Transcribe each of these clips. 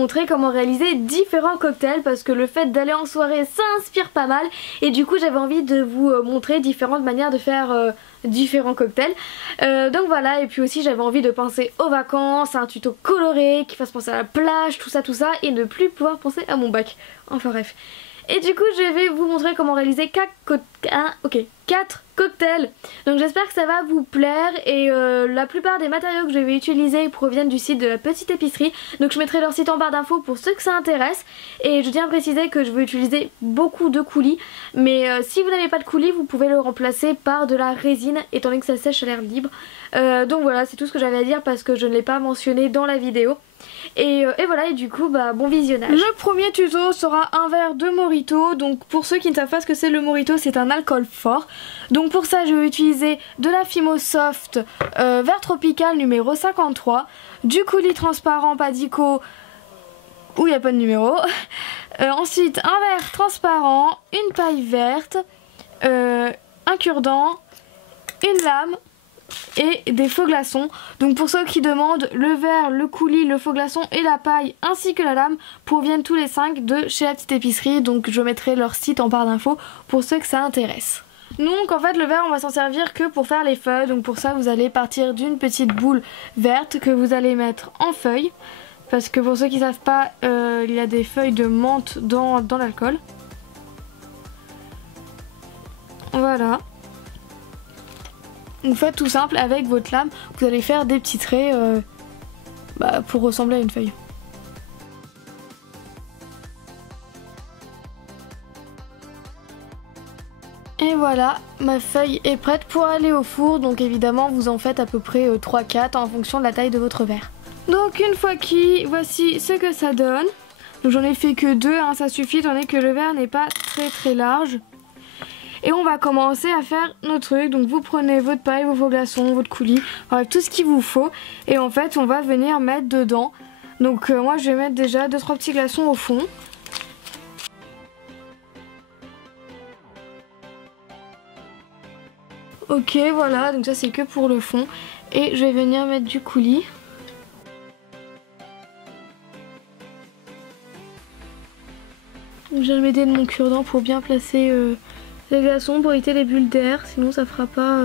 montrer comment réaliser différents cocktails parce que le fait d'aller en soirée ça inspire pas mal et du coup j'avais envie de vous montrer différentes manières de faire différents cocktails. Donc voilà, et puis aussi j'avais envie de penser aux vacances, à un tuto coloré qui fasse penser à la plage, tout ça et ne plus pouvoir penser à mon bac. Enfin bref. Et du coup je vais vous montrer comment réaliser 4 cocktails. Donc j'espère que ça va vous plaire et la plupart des matériaux que je vais utiliser proviennent du site de la petite épicerie. Donc je mettrai leur site en barre d'infos pour ceux que ça intéresse. Et je tiens à préciser que je vais utiliser beaucoup de coulis. Mais si vous n'avez pas de coulis, vous pouvez le remplacer par de la résine étant donné que ça sèche à l'air libre. Donc voilà, c'est tout ce que j'avais à dire parce que je ne l'ai pas mentionné dans la vidéo. Et voilà, et du coup bon visionnage. Le premier tuto sera un verre de Mojito. Donc pour ceux qui ne savent pas ce que c'est le Mojito, c'est un alcool fort. Donc pour ça je vais utiliser de la Fimo Soft vert tropical numéro 53, du coulis transparent Padico où il n'y a pas de numéro, ensuite un verre transparent, une paille verte, un cure-dent, une lame et des faux glaçons. Donc pour ceux qui demandent, le verre, le coulis, le faux glaçon et la paille ainsi que la lame proviennent tous les 5 de chez la petite épicerie. Donc je mettrai leur site en barre d'infos pour ceux que ça intéresse. Donc en fait le verre on va s'en servir que pour faire les feuilles. Donc pour ça vous allez partir d'une petite boule verte que vous allez mettre en feuille. Parce que pour ceux qui ne savent pas, il y a des feuilles de menthe dans l'alcool. Voilà. Vous faites tout simple avec votre lame, vous allez faire des petits traits pour ressembler à une feuille. Et voilà, ma feuille est prête pour aller au four, donc évidemment vous en faites à peu près 3-4 en fonction de la taille de votre verre. Donc une fois cuit, voici ce que ça donne. Donc j'en ai fait que 2, hein, ça suffit étant donné que le verre n'est pas très large. Et on va commencer à faire nos trucs. Donc vous prenez votre paille, vos faux glaçons, votre coulis, bref tout ce qu'il vous faut. Et en fait on va venir mettre dedans. Donc moi je vais mettre déjà 2-3 petits glaçons au fond. Ok voilà, donc ça c'est que pour le fond. Et je vais venir mettre du coulis. Je vais m'aider de mon cure-dent pour bien placer les glaçons pour éviter les bulles d'air, sinon ça fera pas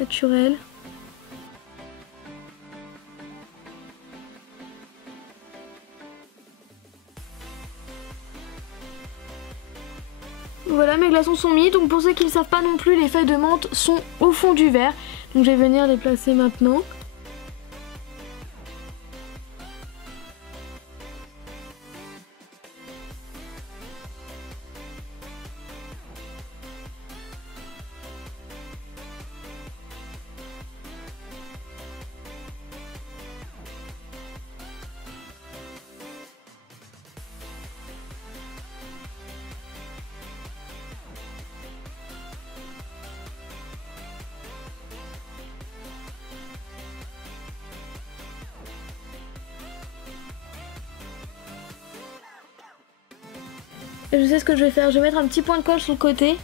naturel. Voilà, mes glaçons sont mis, donc pour ceux qui ne savent pas non plus, les feuilles de menthe sont au fond du verre. Donc je vais venir les placer maintenant. Et je sais ce que je vais faire, je vais mettre un petit point de colle sur le côté,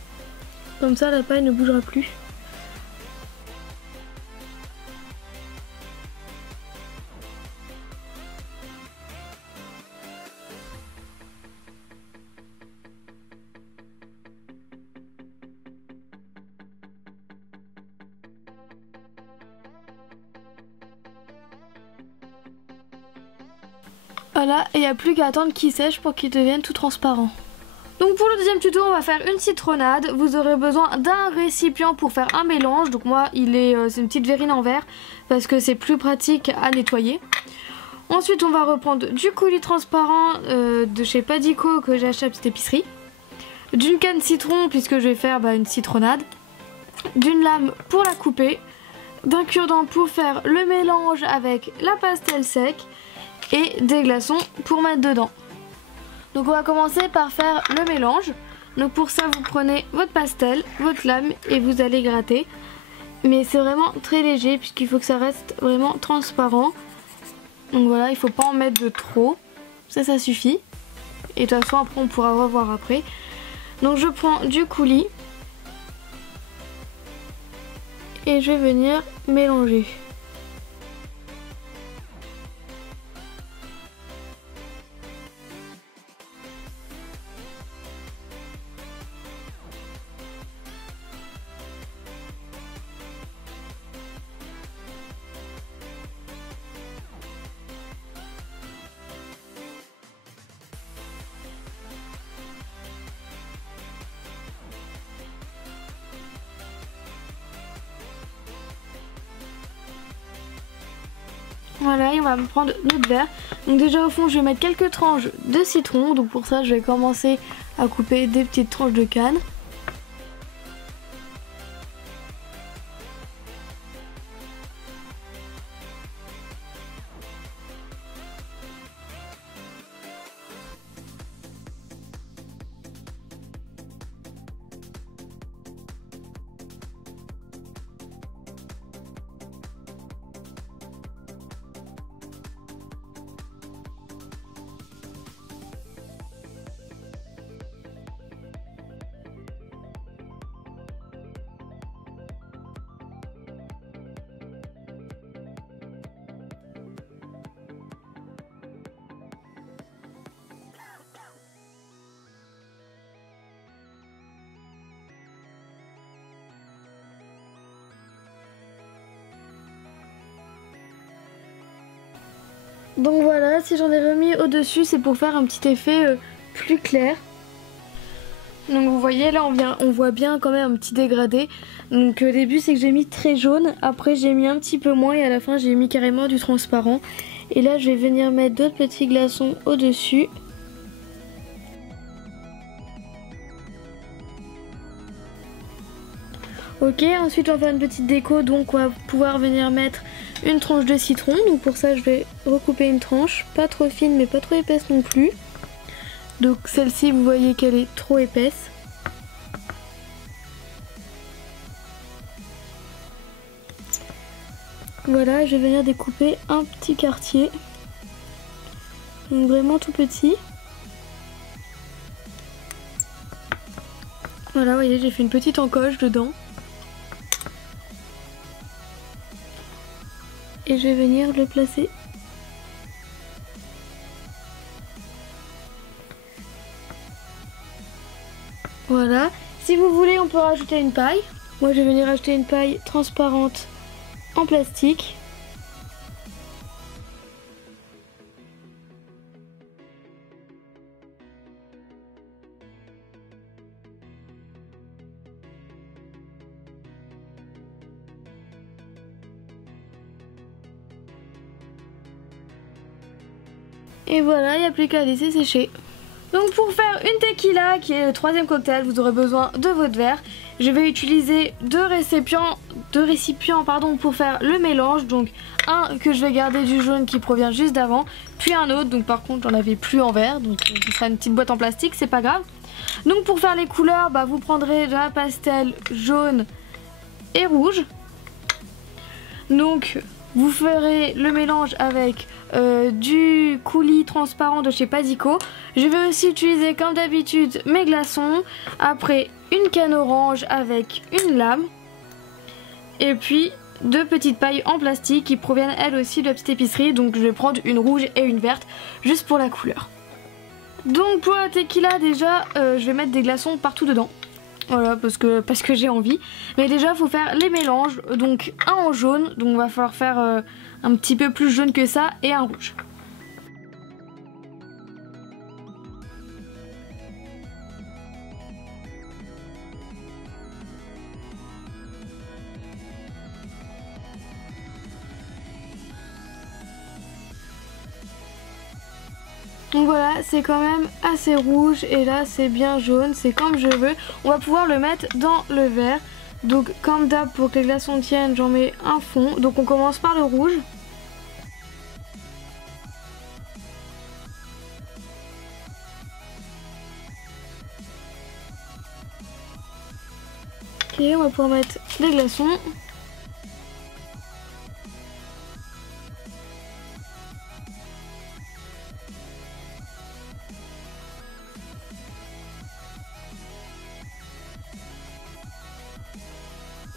comme ça la paille ne bougera plus. Voilà, et il n'y a plus qu'à attendre qu'il sèche pour qu'il devienne tout transparent. Donc pour le deuxième tuto on va faire une citronnade. Vous aurez besoin d'un récipient pour faire un mélange. Donc moi c'est une petite verrine en verre parce que c'est plus pratique à nettoyer. Ensuite on va reprendre du coulis transparent de chez Padico que j'ai acheté à la petite épicerie. D'une canne citron puisque je vais faire une citronnade. D'une lame pour la couper. D'un cure-dent pour faire le mélange avec la pastelle sec. Et des glaçons pour mettre dedans. Donc on va commencer par faire le mélange. Donc pour ça vous prenez votre pastel, votre lame et vous allez gratter. Mais c'est vraiment très léger puisqu'il faut que ça reste vraiment transparent. Donc voilà, il ne faut pas en mettre de trop. Ça suffit. Et de toute façon après on pourra revoir après. Donc je prends du coulis. Et je vais venir mélanger. Voilà, et on va prendre notre verre. Donc déjà au fond je vais mettre quelques tranches de citron. Donc pour ça je vais commencer à couper des petites tranches de canne. Donc voilà, si j'en ai remis au-dessus, c'est pour faire un petit effet plus clair. Donc vous voyez là on voit bien quand même un petit dégradé. Donc au début c'est que j'ai mis très jaune, après j'ai mis un petit peu moins et à la fin j'ai mis carrément du transparent. Et là je vais venir mettre d'autres petits glaçons au-dessus. Ok, ensuite on va faire une petite déco, donc on va pouvoir venir mettre une tranche de citron. Donc pour ça je vais recouper une tranche, pas trop fine mais pas trop épaisse non plus. Donc celle-ci vous voyez qu'elle est trop épaisse. Voilà, je vais venir découper un petit quartier. Donc vraiment tout petit. Voilà, vous voyez j'ai fait une petite encoche dedans. Et je vais venir le placer. Voilà. Si vous voulez, on peut rajouter une paille. Moi, je vais venir acheter une paille transparente en plastique. Et voilà, il n'y a plus qu'à laisser sécher. Donc pour faire une tequila, qui est le troisième cocktail, vous aurez besoin de votre verre. Je vais utiliser deux récipients pour faire le mélange. Donc un que je vais garder du jaune qui provient juste d'avant, puis un autre, donc par contre j'en avais plus en verre, donc ce sera une petite boîte en plastique, c'est pas grave. Donc pour faire les couleurs, vous prendrez de la pastel jaune et rouge. Donc vous ferez le mélange avec du coulis transparent de chez Pasico. Je vais aussi utiliser comme d'habitude mes glaçons. Après une canne orange avec une lame. Et puis deux petites pailles en plastique qui proviennent elles aussi de la petite épicerie. Donc je vais prendre une rouge et une verte juste pour la couleur. Donc pour la tequila déjà je vais mettre des glaçons partout dedans. Voilà, parce que j'ai envie. Mais déjà il faut faire les mélanges. Donc un en jaune, donc il va falloir faire un petit peu plus jaune que ça, et un rouge. Donc voilà, c'est quand même assez rouge et là c'est bien jaune, c'est comme je veux. On va pouvoir le mettre dans le verre. Donc comme d'hab, pour que les glaçons tiennent, j'en mets un fond. Donc on commence par le rouge. Ok, on va pouvoir mettre des glaçons.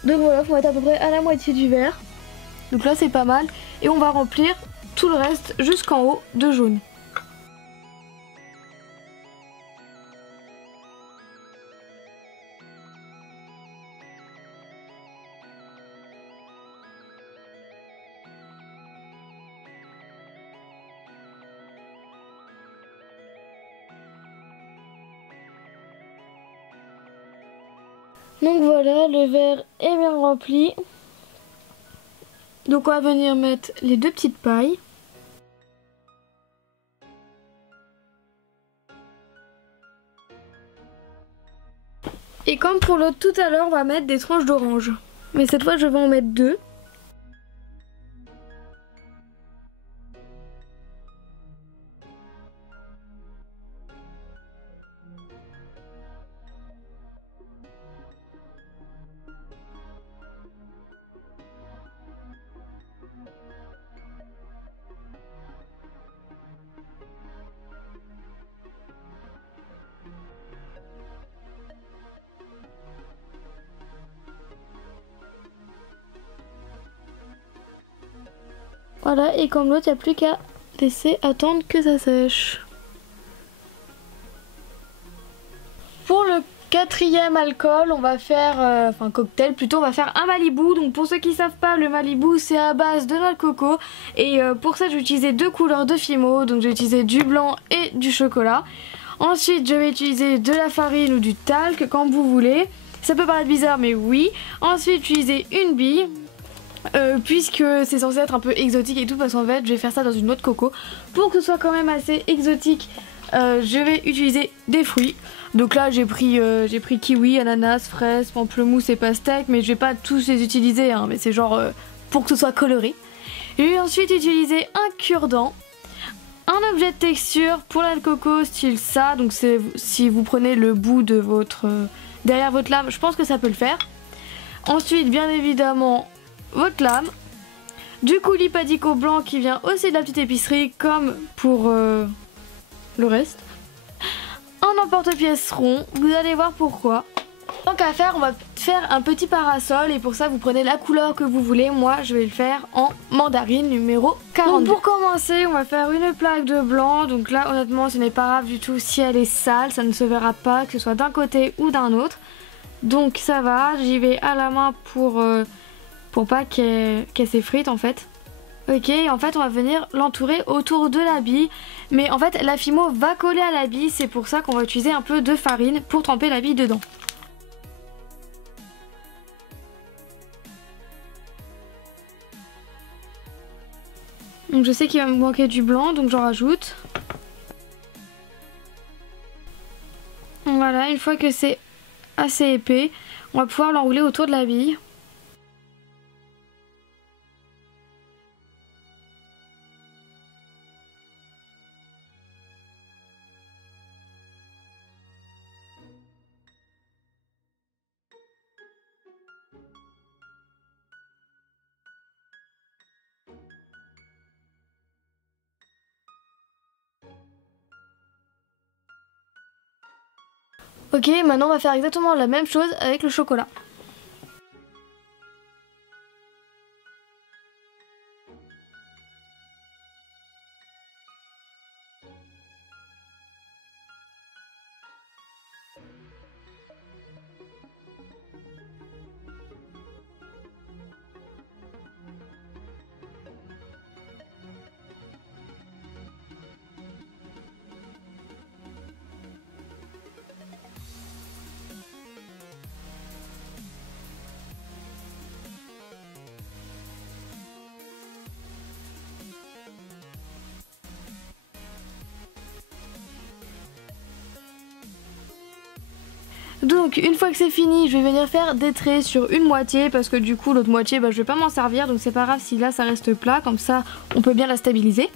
Donc voilà, faut mettre à peu près à la moitié du verre. Donc là c'est pas mal. Et on va remplir tout le reste jusqu'en haut de jaune. Donc voilà, le verre est bien rempli. Donc on va venir mettre les 2 petites pailles. Et comme pour l'autre tout à l'heure, on va mettre des tranches d'orange. Mais cette fois je vais en mettre 2. Voilà, et comme l'autre, il n'y a plus qu'à laisser attendre que ça sèche. Pour le 4e alcool, on va faire, enfin cocktail plutôt, on va faire un Malibu. Donc pour ceux qui ne savent pas, le Malibu c'est à base de noix de coco. Et pour ça j'ai utilisé 2 couleurs de Fimo, donc j'ai utilisé du blanc et du chocolat. Ensuite je vais utiliser de la farine ou du talc, comme vous voulez. Ça peut paraître bizarre mais oui. Ensuite utiliser une bille. Puisque c'est censé être un peu exotique et tout, parce qu'en fait je vais faire ça dans une noix de coco. Pour que ce soit quand même assez exotique, je vais utiliser des fruits. Donc là j'ai pris kiwi, ananas, fraise, pamplemousse et pastèque, mais je vais pas tous les utiliser hein, mais c'est genre pour que ce soit coloré. Je vais ensuite utiliser un cure-dent, un objet de texture pour la coco style ça, donc si vous prenez le bout de votre derrière votre lame, je pense que ça peut le faire. Ensuite bien évidemment votre lame, du coulis padico blanc qui vient aussi de la petite épicerie comme pour le reste, un emporte-pièce rond, vous allez voir pourquoi. Tant qu'à faire, on va faire un petit parasol et pour ça vous prenez la couleur que vous voulez. Moi je vais le faire en mandarine numéro 42. Donc pour commencer on va faire une plaque de blanc. Donc là honnêtement ce n'est pas grave du tout si elle est sale, ça ne se verra pas que ce soit d'un côté ou d'un autre. Donc ça va, j'y vais à la main pour pas qu'elle s'effrite en fait. Ok, en fait on va venir l'entourer autour de la bille. Mais en fait la Fimo va coller à la bille, c'est pour ça qu'on va utiliser un peu de farine pour tremper la bille dedans. Donc je sais qu'il va me manquer du blanc, donc j'en rajoute. Voilà, une fois que c'est assez épais, on va pouvoir l'enrouler autour de la bille. Ok, maintenant on va faire exactement la même chose avec le chocolat. Donc une fois que c'est fini, je vais venir faire des traits sur une moitié parce que du coup l'autre moitié je vais pas m'en servir, donc c'est pas grave si là ça reste plat, comme ça on peut bien la stabiliser.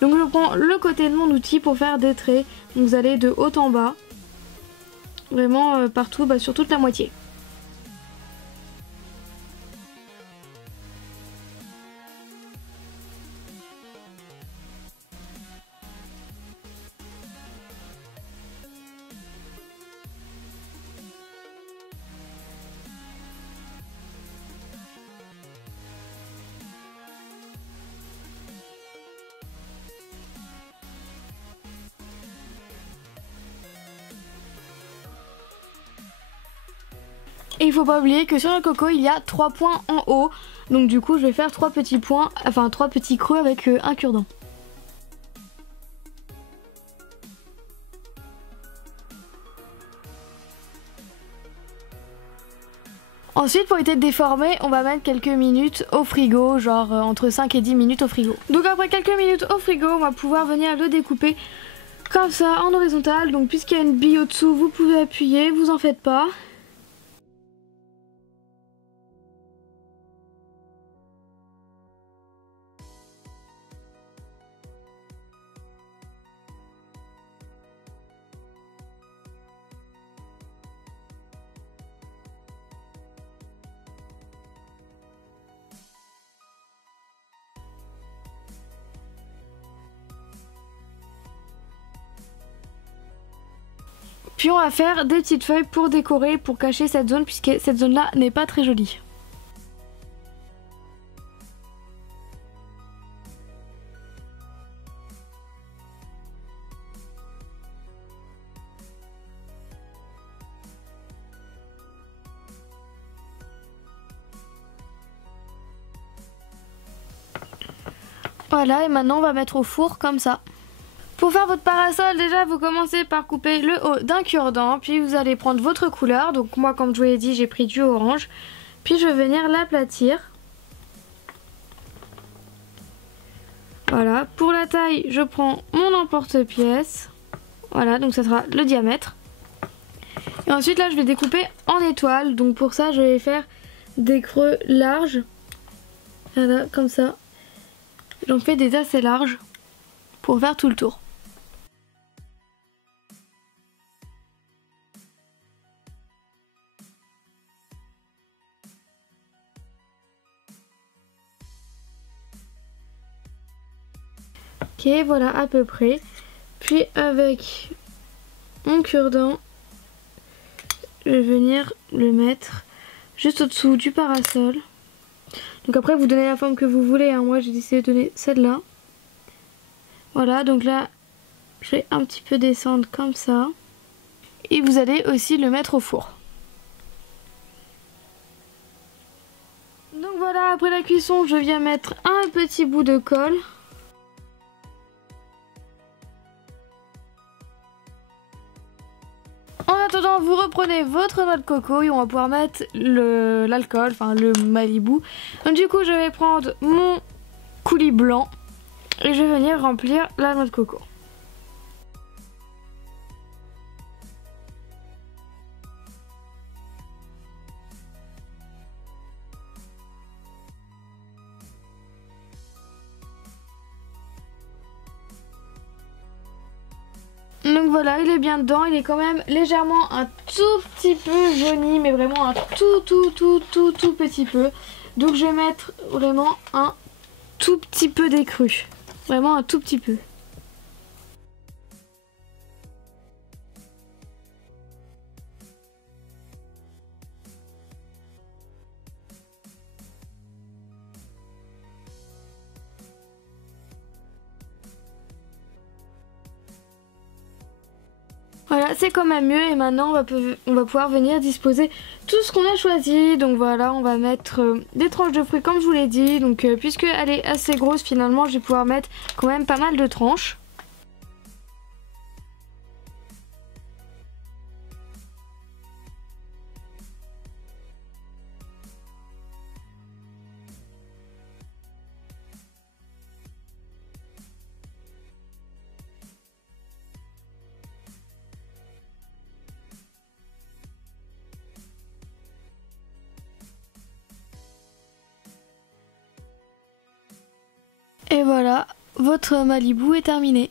Donc je prends le côté de mon outil pour faire des traits, donc vous allez de haut en bas, vraiment partout, sur toute la moitié. Et il faut pas oublier que sur le coco il y a 3 points en haut. Donc du coup je vais faire 3 petits points, enfin 3 petits creux avec un cure-dent. Ensuite, pour éviter de déformer, on va mettre quelques minutes au frigo, genre entre 5 et 10 minutes au frigo. Donc après quelques minutes au frigo, on va pouvoir venir le découper comme ça en horizontal. Donc puisqu'il y a une bille au-dessous, vous pouvez appuyer, vous en faites pas. Puis on va faire des petites feuilles pour décorer, pour cacher cette zone, puisque cette zone là n'est pas très jolie. Voilà, et maintenant on va mettre au four comme ça. Pour faire votre parasol, déjà vous commencez par couper le haut d'un cure-dent, puis vous allez prendre votre couleur. Donc moi, comme je vous l'ai dit, j'ai pris du orange. Puis je vais venir l'aplatir. Voilà, pour la taille, je prends mon emporte-pièce. Voilà, donc ça sera le diamètre. Et ensuite là, je vais découper en étoiles. Donc pour ça, je vais faire des creux larges. Voilà, comme ça. J'en fais des assez larges pour faire tout le tour. Ok, voilà à peu près. Puis avec mon cure-dent, je vais venir le mettre juste au-dessous du parasol. Donc après vous donnez la forme que vous voulez, hein. Moi j'ai décidé de donner celle-là. Voilà, donc là je vais un petit peu descendre comme ça. Et vous allez aussi le mettre au four. Donc voilà, après la cuisson, je viens mettre un petit bout de colle. En attendant, vous reprenez votre noix de coco et on va pouvoir mettre l'alcool, enfin le Malibu. Donc du coup, je vais prendre mon coulis blanc et je vais venir remplir la noix de coco. Donc voilà, il est bien dedans, il est quand même légèrement un tout petit peu jauni, mais vraiment un tout petit peu. Donc je vais mettre vraiment un tout petit peu d'écru, vraiment un tout petit peu. Voilà, c'est quand même mieux et maintenant on va pouvoir venir disposer tout ce qu'on a choisi. Donc voilà, on va mettre des tranches de fruits comme je vous l'ai dit. Donc puisque elle est assez grosse, finalement je vais pouvoir mettre quand même pas mal de tranches. Et voilà, votre Malibu est terminé.